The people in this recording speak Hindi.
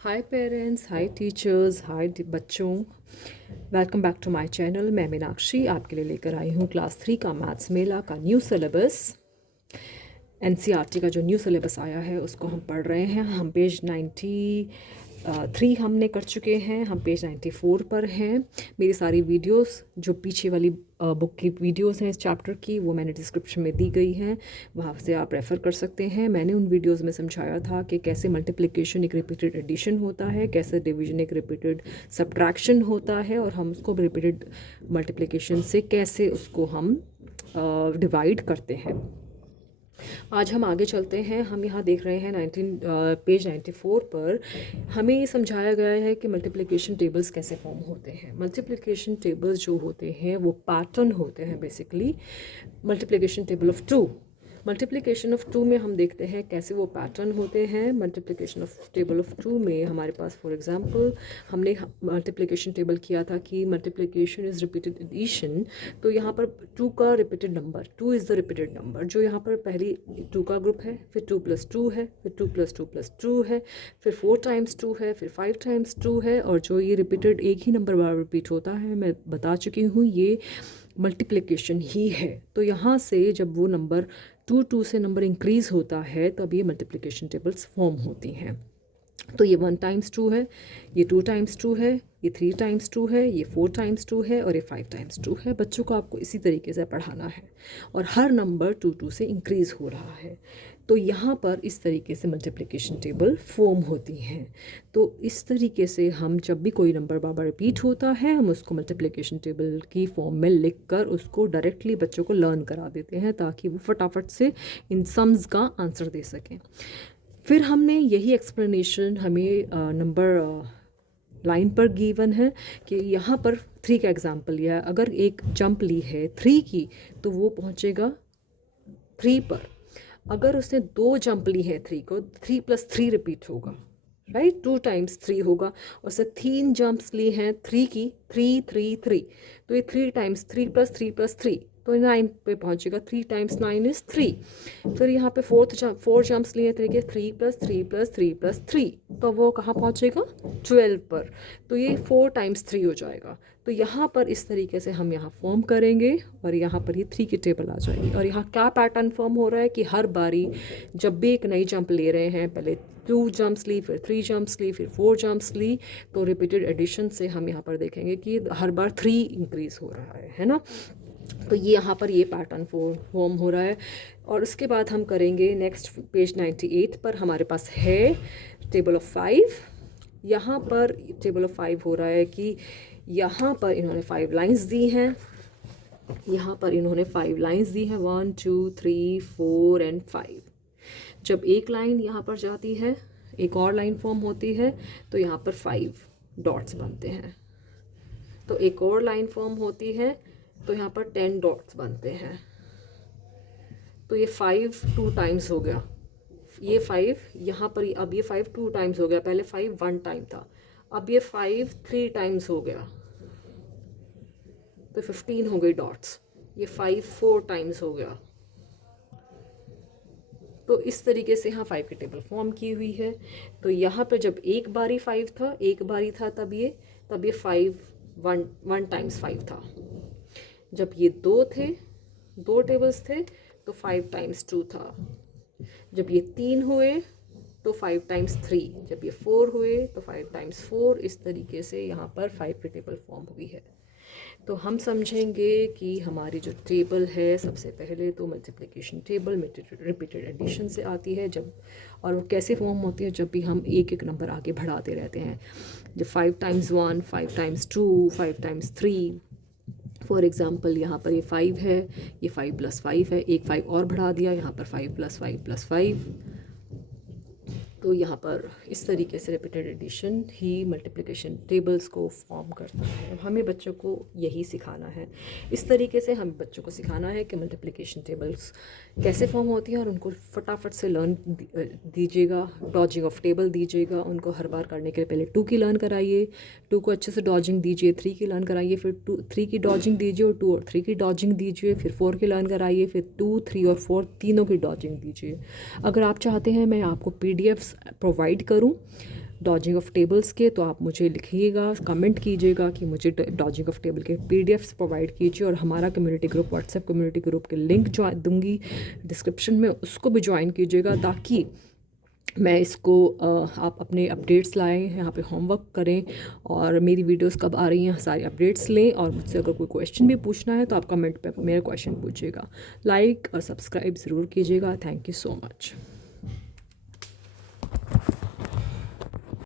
हाय पेरेंट्स, हाय टीचर्स, हाय बच्चों। Welcome back to my channel. मैं मीनाक्षी आपके लिए लेकर आई हूँ क्लास 3 का मैथ्स मेला का न्यू सिलेबस। एनसीईआरटी का जो न्यू सिलेबस आया है उसको हम पढ़ रहे हैं। हम पेज 93 हमने कर चुके हैं, हम पेज 94 पर हैं। मेरी सारी वीडियोस जो पीछे वाली बुक की वीडियोस हैं इस चैप्टर की, वो मैंने डिस्क्रिप्शन में दी गई हैं, वहाँ से आप रेफ़र कर सकते हैं। मैंने उन वीडियोस में समझाया था कि कैसे मल्टीप्लिकेशन एक रिपीटेड एडिशन होता है, कैसे डिवीजन एक रिपीटेड सब्ट्रैक्शन होता है, और हम उसको रिपीटेड मल्टीप्लिकेशन से कैसे उसको हम डिवाइड करते हैं। आज हम आगे चलते हैं। हम यहाँ देख रहे हैं पेज 94 पर हमें ये समझाया गया है कि मल्टीप्लिकेशन टेबल्स कैसे फॉर्म होते हैं। मल्टीप्लिकेशन टेबल्स जो होते हैं वो पैटर्न होते हैं। Basically multiplication table of two, multiplication of two में हम देखते हैं कैसे वो पैटर्न होते हैं। Multiplication of table of two में हमारे पास फॉर एग्जांपल हमने मल्टीप्लिकेशन टेबल किया था कि मल्टीप्लिकेशन इज़ रिपीटेड एडिशन। तो यहाँ पर टू का repeated number, two is the repeated number, जो यहाँ पर पहली टू का ग्रुप है, फिर 2 + 2 है, फिर 2 + 2 + 2 है, फिर 4 टाइम्स 2 है, फिर 5 टाइम्स 2 है, और जो ये रिपीटेड एक ही नंबर बार रिपीट होता है, मैं बता चुकी हूँ, ये मल्टीप्लिकेशन ही है। तो यहाँ से जब वो नंबर 2 से नंबर इंक्रीज़ होता है तब ये मल्टीप्लिकेशन टेबल्स फॉर्म होती हैं। तो ये 1 टाइम्स 2 है, ये 2 टाइम्स 2 है, ये 3 टाइम्स 2 है, ये 4 टाइम्स 2 है, और ये 5 टाइम्स 2 है। बच्चों को आपको इसी तरीके से पढ़ाना है, और हर नंबर 2 से इंक्रीज़ हो रहा है। तो यहाँ पर इस तरीके से मल्टीप्लिकेशन टेबल फॉर्म होती हैं। तो इस तरीके से हम जब भी कोई नंबर बार बार रिपीट होता है, हम उसको मल्टीप्लिकेशन टेबल की फॉर्म में लिख कर उसको डायरेक्टली बच्चों को लर्न करा देते हैं, ताकि वो फटाफट से इन सम्स का आंसर दे सकें। फिर हमने यही एक्सप्लेनेशन हमें नंबर लाइन पर गिवन है कि यहाँ पर 3 का एग्जाम्पल लिया है। अगर एक जंप ली है 3 की तो वो पहुँचेगा 3 पर। अगर उसने 2 जंप ली है 3 को, 3 + 3 रिपीट होगा, राइट, 2 टाइम्स 3 होगा। और उसने 3 जंप्स ली हैं 3 की, 3 3 3, तो ये 3 टाइम्स 3 + 3 + 3, तो 9 पे पहुंचेगा। 3 टाइम्स 9 इज़ 3। फिर यहाँ पे 4 जंप्स लिए 3 के, 3 + 3 + 3 + 3, तो वो कहाँ पहुंचेगा? 12 पर। तो ये 4 टाइम्स 3 हो जाएगा। तो यहाँ पर इस तरीके से हम यहाँ फॉर्म करेंगे, और यहाँ पर ये 3 की टेबल आ जाएगी। और यहाँ क्या पैटर्न फॉर्म हो रहा है कि हर बारी जब भी एक नई जंप ले रहे हैं, पहले 2 जंप्स ली, फिर 3 जंप्स ली, फिर 4 जंप्स ली, तो रिपीटेड एडिशन से हम यहाँ पर देखेंगे कि हर बार 3 इंक्रीज़ हो रहा है ना। तो ये यहाँ पर ये पैटर्न फॉर्म हो रहा है। और उसके बाद हम करेंगे नेक्स्ट पेज 98 पर हमारे पास है टेबल ऑफ 5। यहाँ पर टेबल ऑफ 5 हो रहा है कि यहाँ पर इन्होंने 5 लाइंस दी हैं, यहाँ पर इन्होंने 5 लाइंस दी हैं, 1 2 3 4 एंड 5। जब एक लाइन यहाँ पर जाती है, एक और लाइन फॉर्म होती है, तो यहाँ पर 5 डॉट्स बनते हैं। तो एक और लाइन फॉर्म होती है, तो यहाँ पर 10 डॉट्स बनते हैं। तो ये 5 2 टाइम्स हो गया, ये 5 यहाँ पर, अब ये 5 2 टाइम्स हो गया, पहले 5 1 टाइम था, अब ये 5 3 टाइम्स हो गया, तो 15 हो गई डॉट्स। ये 5 4 टाइम्स हो गया। तो इस तरीके से यहाँ 5 की टेबल फॉर्म की हुई है। तो यहाँ पर जब एक बारी 5 था, एक बारी था, तब ये 5 1 टाइम्स 5 था। जब ये 2 थे, 2 टेबल्स थे, तो 5 टाइम्स 2 था। जब ये 3 हुए तो 5 टाइम्स 3, जब ये 4 हुए तो 5 टाइम्स 4। इस तरीके से यहाँ पर 5 की टेबल फॉर्म हुई है। तो हम समझेंगे कि हमारी जो टेबल है, सबसे पहले तो मल्टीप्लिकेशन टेबल रिपीटेड एडिशन से आती है, जब, और वो कैसे फॉर्म होती है, जब भी हम एक एक नंबर आगे बढ़ाते रहते हैं। जब 5 times 1, 5 times 2, 5 times 3। For example यहाँ पर ये 5 है, ये 5 + 5 है, एक 5 और बढ़ा दिया, यहाँ पर 5 + 5 + 5। तो यहाँ पर इस तरीके से रिपीटेड एडिशन ही मल्टीप्लिकेशन टेबल्स को फॉर्म करता है। हमें बच्चों को यही सिखाना है। इस तरीके से हमें बच्चों को सिखाना है कि मल्टीप्लिकेशन टेबल्स कैसे फॉर्म होती है, और उनको फटाफट से लर्न दीजिएगा, डॉजिंग ऑफ टेबल दीजिएगा। उनको हर बार करने के लिए पहले 2 की लर्न कराइए, 2 को अच्छे से डॉजिंग दीजिए, 3 की लर्न कराइए, फिर 3 की डॉजिंग दीजिए, और 2 और 3 की डॉजिंग दीजिए, फिर 4 की लर्न कराइए, फिर 2 3 और 4 तीनों की डॉजिंग दीजिए। अगर आप चाहते हैं मैं आपको PDFs प्रोवाइड करूं डॉजिंग ऑफ टेबल्स के, तो आप मुझे लिखिएगा, कमेंट कीजिएगा कि मुझे डॉजिंग ऑफ टेबल के PDFs प्रोवाइड कीजिए, और हमारा community group, WhatsApp community group के लिंक जो दूँगी डिस्क्रिप्शन में, उसको भी ज्वाइन कीजिएगा, ताकि मैं इसको आप अपने अपडेट्स लाएँ, यहाँ पे होमवर्क करें, और मेरी वीडियोस कब आ रही हैं सारी अपडेट्स लें, और मुझसे अगर कोई क्वेश्चन भी पूछना है तो आप कमेंट पे मेरा क्वेश्चन पूछिएगा। लाइक और सब्सक्राइब ज़रूर कीजिएगा। Thank you so much.